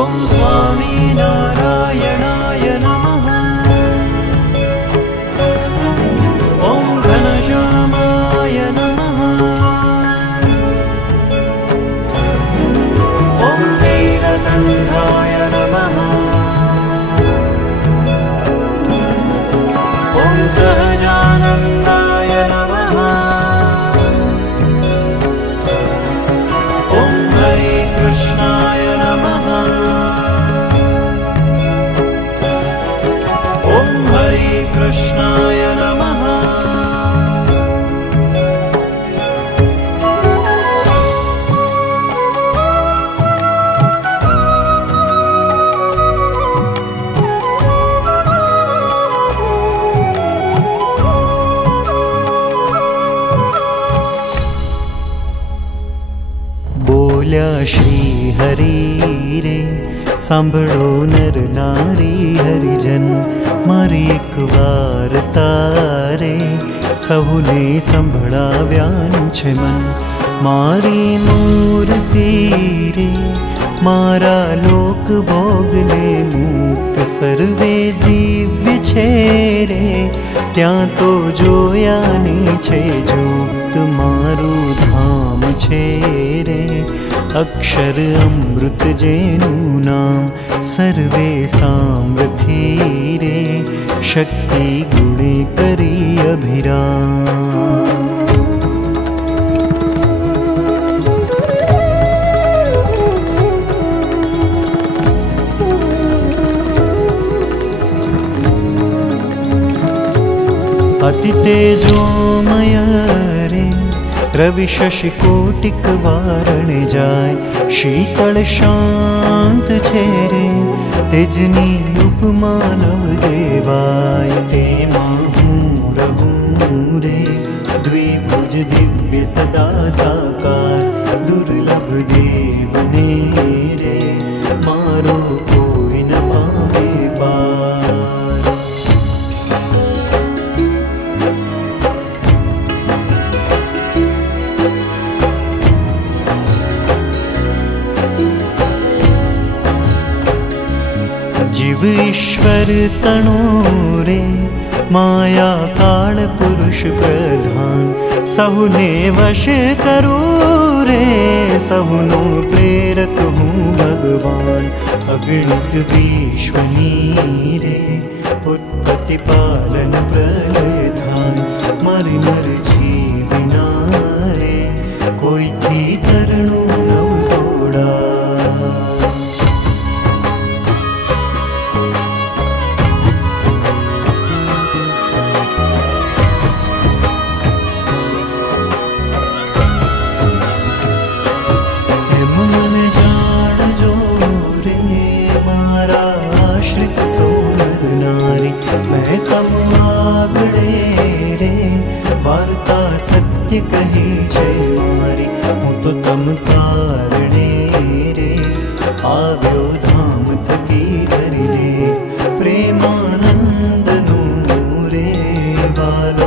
ॐ स्वामी नारायणाय नमः। ॐ घनश्यामाय नमः। ॐ नीलकण्ठाय नमः। ॐ सहजानन्दाय नमः। ॐ हरे कृष्णाय नमः। ॐ हरे कृष्णाय नमः। बोल्या श्री हरि रे सांभळो नर नारी हरिजन मारी एक वार्ता रे સહુને સંભળાવ્યાનું છે મન મારી મૂર્તિ રે મારા લોક ભોગને મુક્ત સર્વે દિવ્ય છે રે ત્યાં તો જોયાની છે જોત મારું ધામ છે રે અક્ષર અમૃત જેનું નામ સર્વે સામ્રથી રે શક્તિ ગુણે કરી અભિરામ अति तेजोमय रे रवि शशि कोटिक वारण जाय शीतल शांत छे रे तेजनी उपमा नव देवाय तेमां हूँ रहूं रे द्विभुज दिव्य सदा साकार दुर्लभ देवने रे मारो कोई न पावे पार जीव ईश्वर तणो रे माया काल पुरुष प्रधान सहुने वश करो रे सहुनो प्रेरक हूँ भगवान अगणित विश्वनी रे उत्पत्ति पालन प्रलय धान मर मर जीवना रे कोई थी चरणों नव तोड़ा मैं तम आगड़े रे वार्ता सत्य कही छे मारी हूँ तो तम कारणे रे આવ્યો ધામ થકી ધરીને પ્રેમાનંદનું રે વાલ